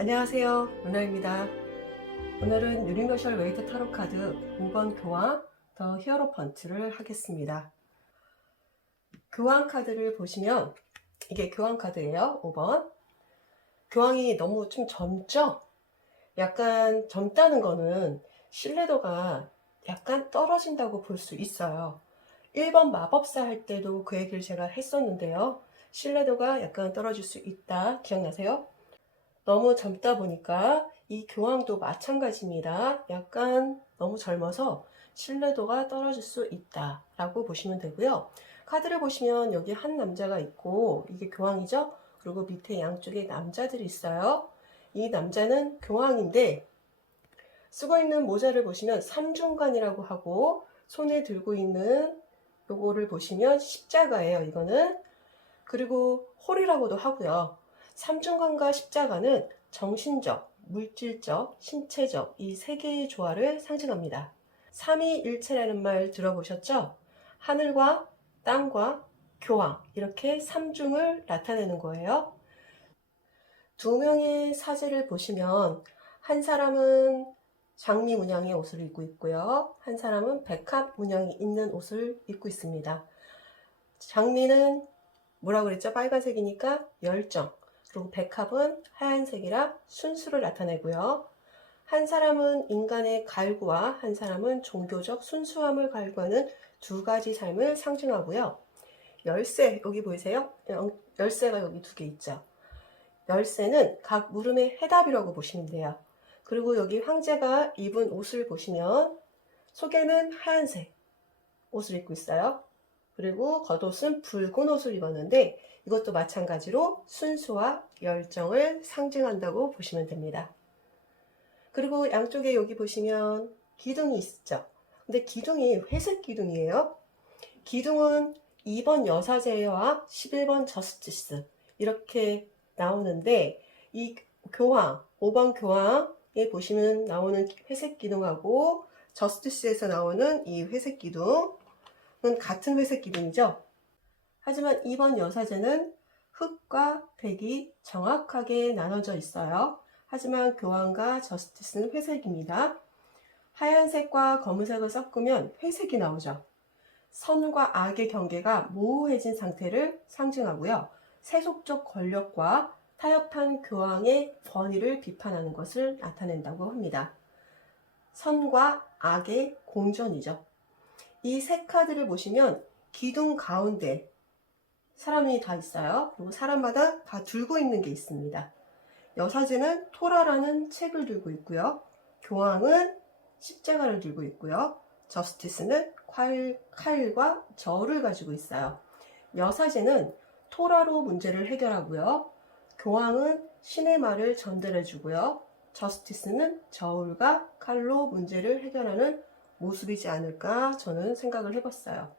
안녕하세요, 루나입니다. 오늘은 유니버셜 웨이트 타로 카드 5번 교황 더 히어로펀트를 하겠습니다. 교황 카드를 보시면 이게 교황 카드예요. 5번. 교황이 너무 좀 젊죠? 약간 젊다는 거는 신뢰도가 약간 떨어진다고 볼 수 있어요. 1번 마법사 할 때도 그 얘기를 제가 했었는데요. 신뢰도가 약간 떨어질 수 있다. 기억나세요? 너무 젊다 보니까 이 교황도 마찬가지입니다. 약간 너무 젊어서 신뢰도가 떨어질 수 있다 라고 보시면 되고요. 카드를 보시면 여기 한 남자가 있고 이게 교황이죠. 그리고 밑에 양쪽에 남자들이 있어요. 이 남자는 교황인데 쓰고 있는 모자를 보시면 삼중관이라고 하고 손에 들고 있는 요거를 보시면 십자가예요. 이거는. 그리고 홀이라고도 하고요. 삼중관과 십자가는 정신적, 물질적, 신체적 이 세 개의 조화를 상징합니다. 삼위일체라는 말 들어보셨죠? 하늘과 땅과 교황 이렇게 삼중을 나타내는 거예요. 두 명의 사제를 보시면 한 사람은 장미 문양의 옷을 입고 있고요. 한 사람은 백합 문양이 있는 옷을 입고 있습니다. 장미는 뭐라고 그랬죠? 빨간색이니까 열정. 그리고 백합은 하얀색이라 순수를 나타내고요. 한 사람은 인간의 갈구와 한 사람은 종교적 순수함을 갈구하는 두 가지 삶을 상징하고요. 열쇠, 여기 보이세요? 열쇠가 여기 두 개 있죠. 열쇠는 각 물음의 해답이라고 보시면 돼요. 그리고 여기 황제가 입은 옷을 보시면 속에는 하얀색 옷을 입고 있어요. 그리고 겉옷은 붉은 옷을 입었는데 이것도 마찬가지로 순수와 열정을 상징한다고 보시면 됩니다. 그리고 양쪽에 여기 보시면 기둥이 있죠. 근데 기둥이 회색 기둥이에요. 기둥은 2번 여사제와 11번 저스티스 이렇게 나오는데 이 교황, 5번 교황에 보시면 나오는 회색 기둥하고 저스티스에서 나오는 이 회색 기둥 같은 회색 기둥이죠. 하지만 2번 여사제는 흑과 백이 정확하게 나눠져 있어요. 하지만 교황과 저스티스는 회색입니다. 하얀색과 검은색을 섞으면 회색이 나오죠. 선과 악의 경계가 모호해진 상태를 상징하고요. 세속적 권력과 타협한 교황의 권위를 비판하는 것을 나타낸다고 합니다. 선과 악의 공존이죠. 이 세 카드를 보시면 기둥 가운데 사람이 다 있어요. 그리고 사람마다 다 들고 있는 게 있습니다. 여사제는 토라라는 책을 들고 있고요. 교황은 십자가를 들고 있고요. 저스티스는 칼과 저울을 가지고 있어요. 여사제는 토라로 문제를 해결하고요. 교황은 신의 말을 전달해 주고요. 저스티스는 저울과 칼로 문제를 해결하는 모습이지 않을까 저는 생각을 해봤어요.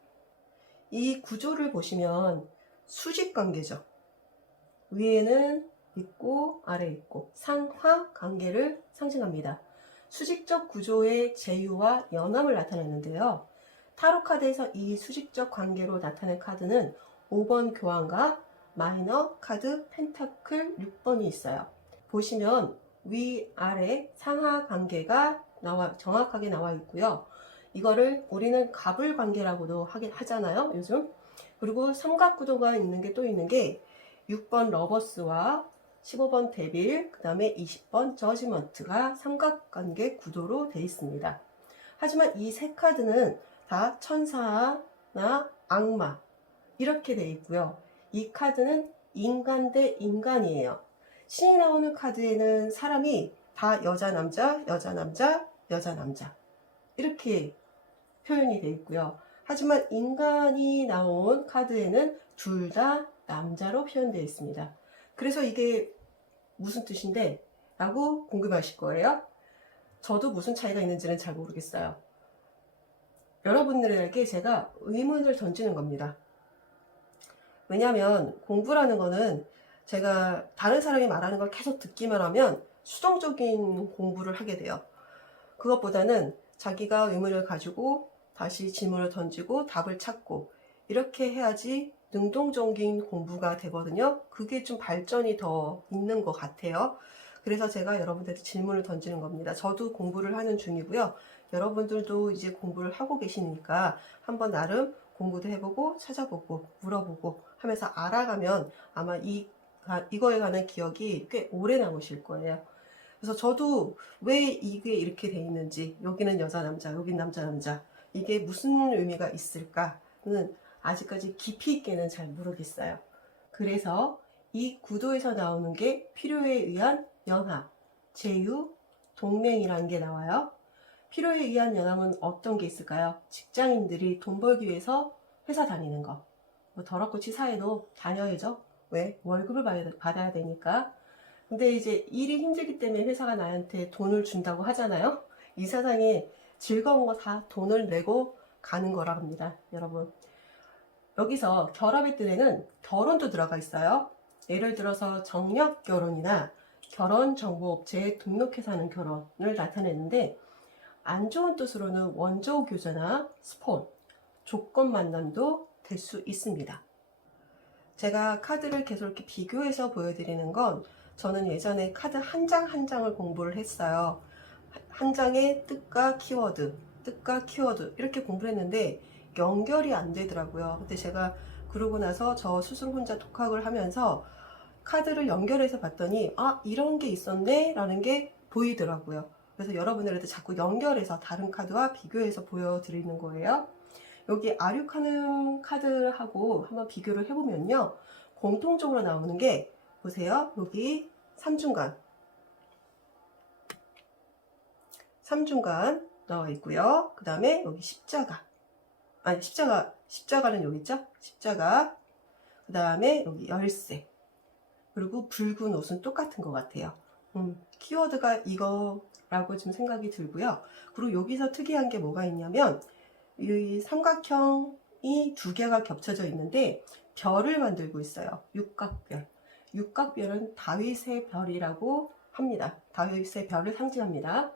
이 구조를 보시면 수직 관계죠. 위에는 있고 아래 있고 상하 관계를 상징합니다. 수직적 구조의 제휴와 연합을 나타내는데요. 타로 카드에서 이 수직적 관계로 나타낸 카드는 5번 교황과 마이너 카드 펜타클 6번이 있어요. 보시면 위아래 상하 관계가 정확하게 나와 있고요. 이거를 우리는 갑을 관계라고도 하잖아요, 요즘. 그리고 삼각구도가 있는 게 또 있는 게 6번 러버스와 15번 데빌, 그 다음에 20번 저지먼트가 삼각관계 구도로 되어 있습니다. 하지만 이 세 카드는 다 천사나 악마 이렇게 되어 있고요. 이 카드는 인간 대 인간이에요. 신이 나오는 카드에는 사람이 다 여자 남자 여자 남자 여자 남자 이렇게 표현이 되어 있고요. 하지만 인간이 나온 카드에는 둘 다 남자로 표현되어 있습니다. 그래서 이게 무슨 뜻인데? 라고 궁금하실 거예요. 저도 무슨 차이가 있는지는 잘 모르겠어요. 여러분들에게 제가 의문을 던지는 겁니다. 왜냐하면 공부라는 거는 제가 다른 사람이 말하는 걸 계속 듣기만 하면 수동적인 공부를 하게 돼요. 그것보다는 자기가 의문을 가지고 다시 질문을 던지고 답을 찾고 이렇게 해야지 능동적인 공부가 되거든요. 그게 좀 발전이 더 있는 것 같아요. 그래서 제가 여러분들한테 질문을 던지는 겁니다. 저도 공부를 하는 중이고요. 여러분들도 이제 공부를 하고 계시니까 한번 나름 공부도 해보고 찾아보고 물어보고 하면서 알아가면 아마 이거에 관한 기억이 꽤 오래 남으실 거예요. 그래서 저도 왜 이게 이렇게 돼 있는지, 여기는 여자 남자, 여긴 남자 남자, 이게 무슨 의미가 있을까는 아직까지 깊이 있게는 잘 모르겠어요. 그래서 이 구도에서 나오는 게 필요에 의한 연합, 제휴, 동맹이라는 게 나와요. 필요에 의한 연합은 어떤 게 있을까요? 직장인들이 돈 벌기 위해서 회사 다니는 거. 뭐 더럽고 치사해도 다녀야죠. 왜? 월급을 받아야 되니까. 근데 이제 일이 힘들기 때문에 회사가 나한테 돈을 준다고 하잖아요. 이 세상에 즐거운 거 다 돈을 내고 가는 거라 합니다. 여러분. 여기서 결합의 뜰에는 결혼도 들어가 있어요. 예를 들어서 정력 결혼이나 결혼정보업체에 등록해서 하는 결혼을 나타내는데, 안 좋은 뜻으로는 원조 교제나 스폰, 조건 만남도 될 수 있습니다. 제가 카드를 계속 이렇게 비교해서 보여드리는 건, 저는 예전에 카드 한 장 한 장을 공부를 했어요. 한 장의 뜻과 키워드 이렇게 공부를 했는데 연결이 안 되더라고요. 근데 제가 그러고 나서 저 스스로 혼자 독학을 하면서 카드를 연결해서 봤더니 이런 게 있었네 라는 게 보이더라고요. 그래서 여러분들한테 자꾸 연결해서 다른 카드와 비교해서 보여드리는 거예요. 여기 아류카는 카드하고 한번 비교를 해보면요, 공통적으로 나오는 게, 보세요. 여기 삼중간 나와 있고요. 그 다음에 여기 십자가는 여기 있죠? 십자가. 그 다음에 여기 열쇠. 그리고 붉은 옷은 똑같은 것 같아요. 키워드가 이거라고 좀 생각이 들고요. 그리고 여기서 특이한 게 뭐가 있냐면, 이 삼각형이 두 개가 겹쳐져 있는데 별을 만들고 있어요. 육각별. 육각별은 다윗의 별이라고 합니다. 다윗의 별을 상징합니다.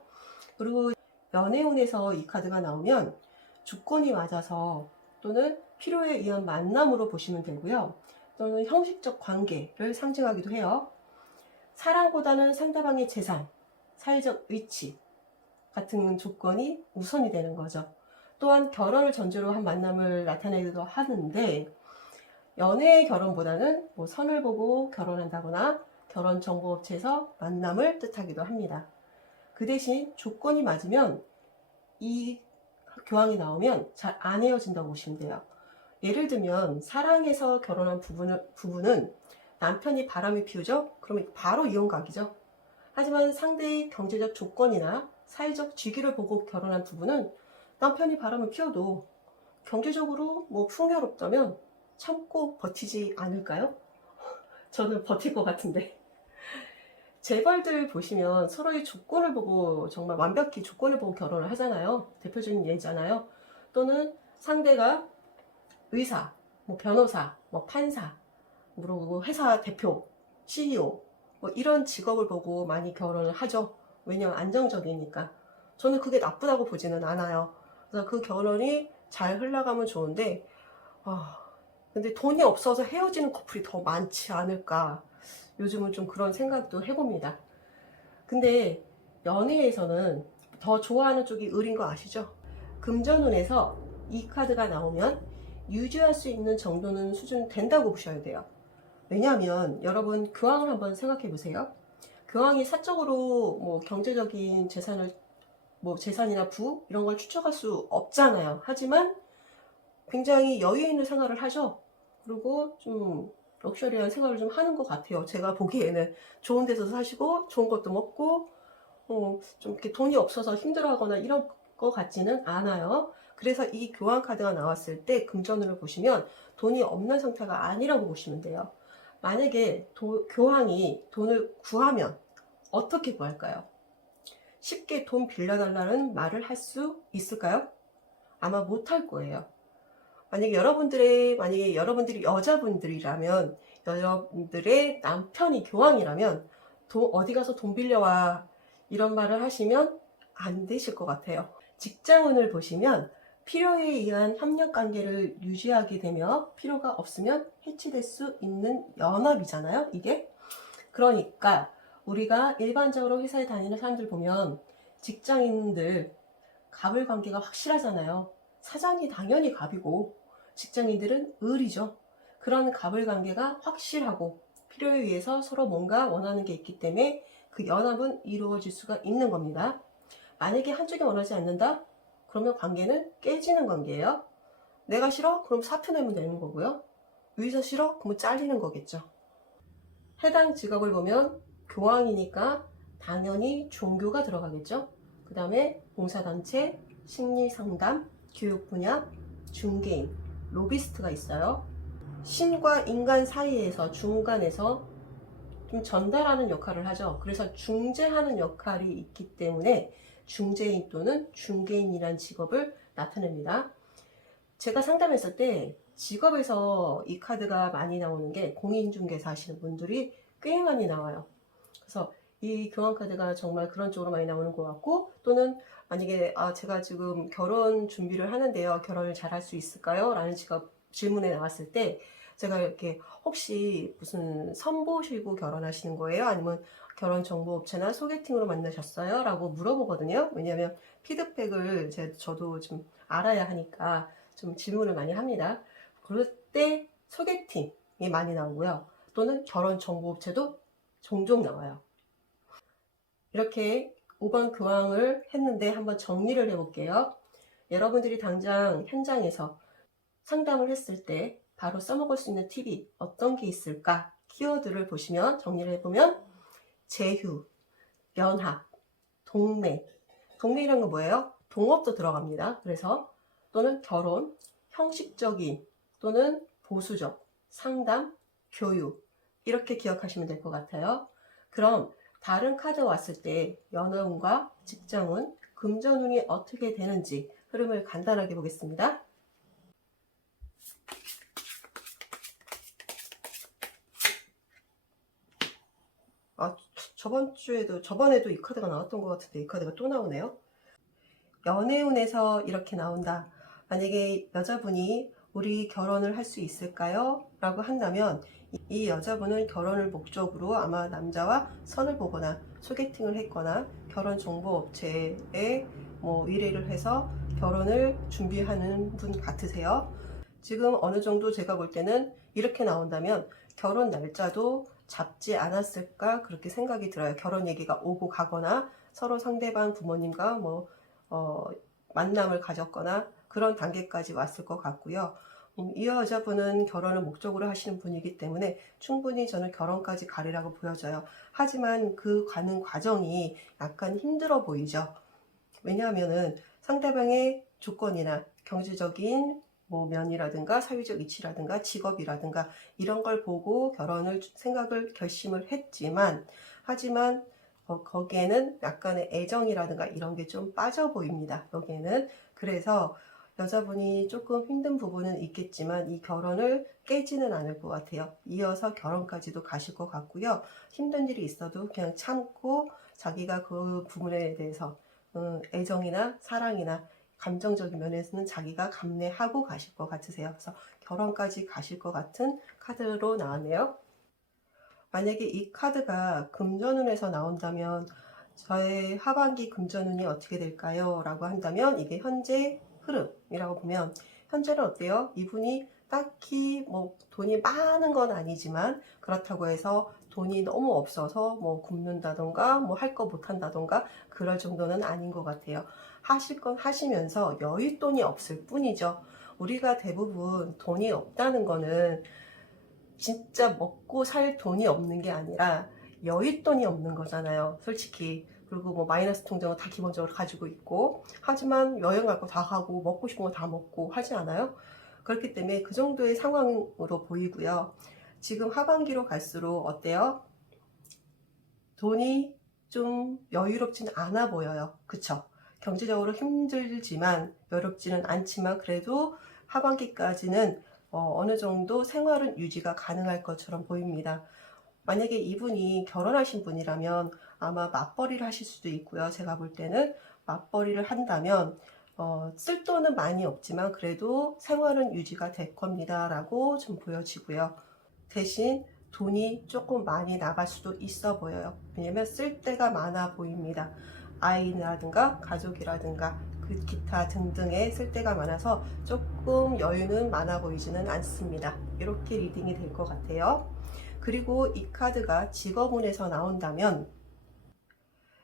그리고 연애운에서 이 카드가 나오면 조건이 맞아서 또는 필요에 의한 만남으로 보시면 되고요. 또는 형식적 관계를 상징하기도 해요. 사랑보다는 상대방의 재산, 사회적 위치 같은 조건이 우선이 되는 거죠. 또한 결혼을 전제로 한 만남을 나타내기도 하는데, 연애의 결혼보다는 뭐 선을 보고 결혼한다거나 결혼정보업체에서 만남을 뜻하기도 합니다. 그 대신 조건이 맞으면, 이 교황이 나오면 잘 안 헤어진다고 보시면 돼요. 예를 들면 사랑해서 결혼한 부부는 남편이 바람을 피우죠? 그러면 바로 이혼각이죠. 하지만 상대의 경제적 조건이나 사회적 직위를 보고 결혼한 부부는 남편이 바람을 피워도 경제적으로 뭐 풍요롭다면 참고 버티지 않을까요? 저는 버틸 것 같은데. 재벌들 보시면 서로의 조건을 보고, 정말 완벽히 조건을 보고 결혼을 하잖아요. 대표적인 예잖아요. 또는 상대가 의사, 뭐 변호사, 뭐 판사, 그리고 회사 대표, CEO, 뭐 이런 직업을 보고 많이 결혼을 하죠. 왜냐면 안정적이니까. 저는 그게 나쁘다고 보지는 않아요. 그래서 그 결혼이 잘 흘러가면 좋은데, 근데 돈이 없어서 헤어지는 커플이 더 많지 않을까. 요즘은 좀 그런 생각도 해봅니다. 근데 연애에서는 더 좋아하는 쪽이 을인 거 아시죠? 금전운에서 이 카드가 나오면 유지할 수 있는 정도는 수준 된다고 보셔야 돼요. 왜냐하면 여러분 교황을 한번 생각해 보세요. 교황이 사적으로 뭐 경제적인 재산을, 뭐 재산이나 부 이런 걸 추적할 수 없잖아요. 하지만 굉장히 여유 있는 생활을 하죠. 그리고 좀 럭셔리한 생활을 좀 하는 것 같아요. 제가 보기에는 좋은 데서 사시고 좋은 것도 먹고 좀 이렇게 돈이 없어서 힘들어하거나 이런 것 같지는 않아요. 그래서 이 교환 카드가 나왔을 때 금전운을 보시면 돈이 없는 상태가 아니라고 보시면 돼요. 만약에 교황이 돈을 구하면 어떻게 구할까요? 쉽게 돈 빌려달라는 말을 할 수 있을까요? 아마 못할 거예요. 만약에 여러분들이 여자분들이라면, 여러분들의 남편이 교황이라면 어디 가서 돈 빌려와 이런 말을 하시면 안 되실 것 같아요. 직장운을 보시면 필요에 의한 협력관계를 유지하게 되며 필요가 없으면 해치될 수 있는 연합이잖아요, 이게. 그러니까 우리가 일반적으로 회사에 다니는 사람들 보면 직장인들 갑을 관계가 확실하잖아요. 사장이 당연히 갑이고 직장인들은 을이죠. 그런 갑을 관계가 확실하고 필요에 의해서 서로 뭔가 원하는 게 있기 때문에 그 연합은 이루어질 수가 있는 겁니다. 만약에 한쪽이 원하지 않는다? 그러면 관계는 깨지는 관계예요. 내가 싫어? 그럼 사표 내면 되는 거고요. 의사 싫어? 그러면 잘리는 거겠죠. 해당 직업을 보면 교황이니까 당연히 종교가 들어가겠죠. 그 다음에 봉사단체, 심리상담, 교육분야, 중개인, 로비스트가 있어요. 신과 인간 사이에서 중간에서 좀 전달하는 역할을 하죠. 그래서 중재하는 역할이 있기 때문에 중재인 또는 중개인이라는 직업을 나타냅니다. 제가 상담했을 때 직업에서 이 카드가 많이 나오는 게 공인중개사 하시는 분들이 꽤 많이 나와요. 그래서 이 교환카드가 정말 그런 쪽으로 많이 나오는 것 같고, 또는 만약에 제가 지금 결혼 준비를 하는데요, 결혼을 잘 할 수 있을까요? 라는 질문에 나왔을 때 제가 이렇게 혹시 무슨 선보시고 결혼하시는 거예요? 아니면 결혼정보업체나 소개팅으로 만나셨어요? 라고 물어보거든요. 왜냐하면 피드백을 저도 좀 알아야 하니까 좀 질문을 많이 합니다. 그럴 때 소개팅이 많이 나오고요. 또는 결혼정보업체도 종종 나와요. 이렇게 5번 교황을 했는데 한번 정리를 해볼게요. 여러분들이 당장 현장에서 상담을 했을 때 바로 써먹을 수 있는 팁이 어떤 게 있을까? 키워드를 보시면 정리를 해보면 제휴, 연합, 동맹. 동맹이란 건 뭐예요? 동업도 들어갑니다. 그래서 또는 결혼, 형식적인 또는 보수적, 상담, 교육 이렇게 기억하시면 될 것 같아요. 그럼 다른 카드 왔을 때 연운과 직장운, 금전운이 어떻게 되는지 흐름을 간단하게 보겠습니다. 저번에도 이 카드가 나왔던 것 같은데 이 카드가 또 나오네요. 연애운에서 이렇게 나온다. 만약에 여자분이 우리 결혼을 할 수 있을까요? 라고 한다면 이 여자분은 결혼을 목적으로 아마 남자와 선을 보거나 소개팅을 했거나 결혼정보업체에 의뢰를 해서 결혼을 준비하는 분 같으세요. 지금 어느 정도 제가 볼 때는 이렇게 나온다면 결혼 날짜도 잡지 않았을까 그렇게 생각이 들어요. 결혼 얘기가 오고 가거나 서로 상대방 부모님과 만남을 가졌거나 그런 단계까지 왔을 것 같고요. 이 여자분은 결혼을 목적으로 하시는 분이기 때문에 충분히 저는 결혼까지 가리라고 보여져요. 하지만 그 가는 과정이 약간 힘들어 보이죠. 왜냐하면은 상대방의 조건이나 경제적인 면이라든가 사회적 위치라든가 직업이라든가 이런 걸 보고 결혼을 결심을 했지만 하지만 거기에는 약간의 애정이라든가 이런 게 좀 빠져 보입니다. 여기에는. 그래서 여자분이 조금 힘든 부분은 있겠지만 이 결혼을 깨지는 않을 것 같아요. 이어서 결혼까지도 가실 것 같고요. 힘든 일이 있어도 그냥 참고 자기가 그 부분에 대해서 애정이나 사랑이나 감정적인 면에서는 자기가 감내하고 가실 것 같으세요. 그래서 결혼까지 가실 것 같은 카드로 나왔네요. 만약에 이 카드가 금전운에서 나온다면 저의 하반기 금전운이 어떻게 될까요? 라고 한다면 이게 현재 흐름이라고 보면 현재는 어때요? 이분이 딱히 돈이 많은 건 아니지만 그렇다고 해서 돈이 너무 없어서 굶는다던가 할 거 못한다던가 그럴 정도는 아닌 것 같아요. 하실 건 하시면서 여윳돈이 없을 뿐이죠. 우리가 대부분 돈이 없다는 거는 진짜 먹고 살 돈이 없는 게 아니라 여윳돈이 없는 거잖아요, 솔직히. 그리고 마이너스 통장은 다 기본적으로 가지고 있고 하지만 여행 갈 거 다 가고 먹고 싶은 거 다 먹고 하지 않아요? 그렇기 때문에 그 정도의 상황으로 보이고요. 지금 하반기로 갈수록 어때요? 돈이 좀 여유롭진 않아 보여요. 그쵸? 경제적으로 힘들지만 여롭지는 않지만 그래도 하반기까지는 어느 정도 생활은 유지가 가능할 것처럼 보입니다. 만약에 이분이 결혼하신 분이라면 아마 맞벌이를 하실 수도 있고요. 제가 볼 때는 맞벌이를 한다면 쓸 돈은 많이 없지만 그래도 생활은 유지가 될 겁니다 라고 좀 보여지고요. 대신 돈이 조금 많이 나갈 수도 있어 보여요. 왜냐면 쓸 데가 많아 보입니다. 아이라든가 가족이라든가 그 기타 등등에 쓸 데가 많아서 조금 여유는 많아 보이지는 않습니다. 이렇게 리딩이 될 것 같아요. 그리고 이 카드가 직업운에서 나온다면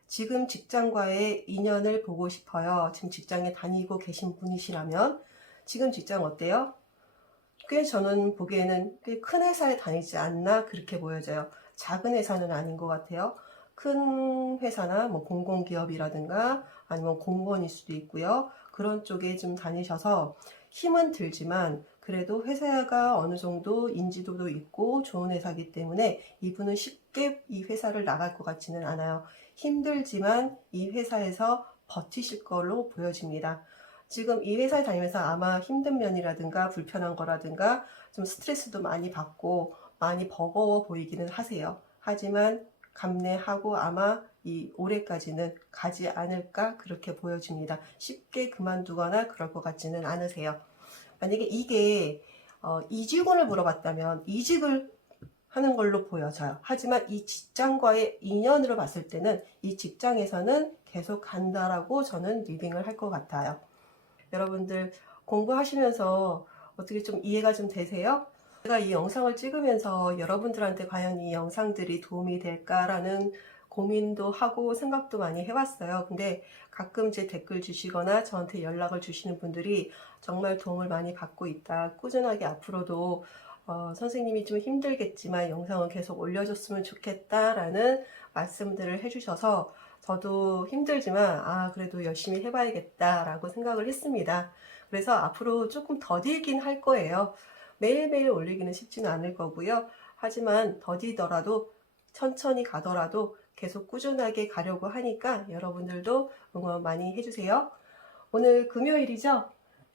지금 직장과의 인연을 보고 싶어요. 지금 직장에 다니고 계신 분이시라면 지금 직장 어때요? 꽤 저는 보기에는 꽤 큰 회사에 다니지 않나 그렇게 보여져요. 작은 회사는 아닌 것 같아요. 큰 회사나 뭐 공공기업이라든가 아니면 공무원일 수도 있고요. 그런 쪽에 좀 다니셔서 힘은 들지만 그래도 회사가 어느 정도 인지도도 있고 좋은 회사이기 때문에 이분은 쉽게 이 회사를 나갈 것 같지는 않아요. 힘들지만 이 회사에서 버티실 걸로 보여집니다. 지금 이 회사에 다니면서 아마 힘든 면이라든가 불편한 거라든가 좀 스트레스도 많이 받고 많이 버거워 보이기는 하세요. 하지만 감내하고 아마 이 올해까지는 가지 않을까 그렇게 보여집니다. 쉽게 그만두거나 그럴 것 같지는 않으세요. 만약에 이게 이직운을 물어봤다면 이직을 하는 걸로 보여져요. 하지만 이 직장과의 인연으로 봤을 때는 이 직장에서는 계속 간다라고 저는 리딩을 할 것 같아요. 여러분들 공부하시면서 어떻게 좀 이해가 좀 되세요? 제가 이 영상을 찍으면서 여러분들한테 과연 이 영상들이 도움이 될까라는 고민도 하고 생각도 많이 해봤어요. 근데 가끔 제 댓글 주시거나 저한테 연락을 주시는 분들이 정말 도움을 많이 받고 있다. 꾸준하게 앞으로도 선생님이 좀 힘들겠지만 영상을 계속 올려줬으면 좋겠다라는 말씀들을 해주셔서 저도 힘들지만 그래도 열심히 해봐야겠다라고 생각을 했습니다. 그래서 앞으로 조금 더디긴 할 거예요. 매일매일 올리기는 쉽지는 않을 거고요. 하지만 더디더라도 천천히 가더라도 계속 꾸준하게 가려고 하니까 여러분들도 응원 많이 해주세요. 오늘 금요일이죠?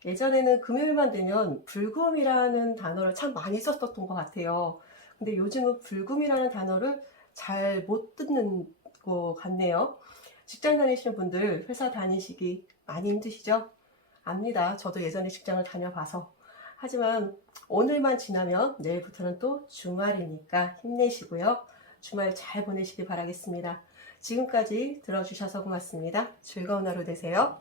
예전에는 금요일만 되면 불금이라는 단어를 참 많이 썼었던 것 같아요. 근데 요즘은 불금이라는 단어를 잘 못 듣는 것 같네요. 직장 다니시는 분들 회사 다니시기 많이 힘드시죠? 압니다. 저도 예전에 직장을 다녀봐서. 하지만 오늘만 지나면 내일부터는 또 주말이니까 힘내시고요. 주말 잘 보내시길 바라겠습니다. 지금까지 들어주셔서 고맙습니다. 즐거운 하루 되세요.